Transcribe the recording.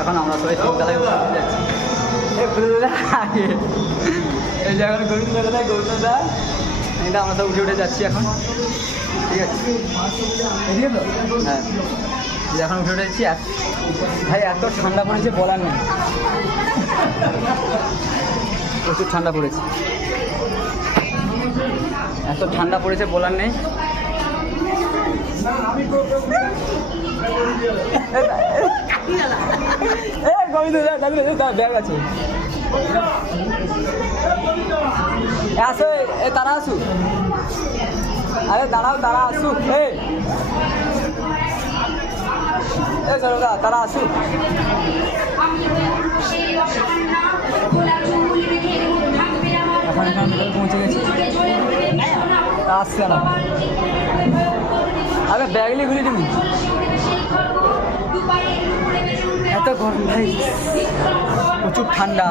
এখন আমরা সবাই তিনতলায় উঠে যাচ্ছি। এই যে এখন গৌরদা এটা আমরা সব উঠে যাচ্ছি এখন, ঠিক আছে? এদিকে তো হ্যাঁ, এখন উঠে যাচ্ছি। ভাই এত ঠান্ডা পড়েছে বলার নেই, প্রচুর ঠান্ডা পড়েছে, এত ঠান্ডা পড়েছে বলার নেই। ব্যাগ আছে, আসো তারা আসুক, আরে দাঁড়াও তারা আসুক, তারা আসুক। এখন পৌঁছে গেছি, আসছে না। আরে ব্যাগলি ঘুরে দিবি, এত গরম ভাই, প্রচুর ঠান্ডা।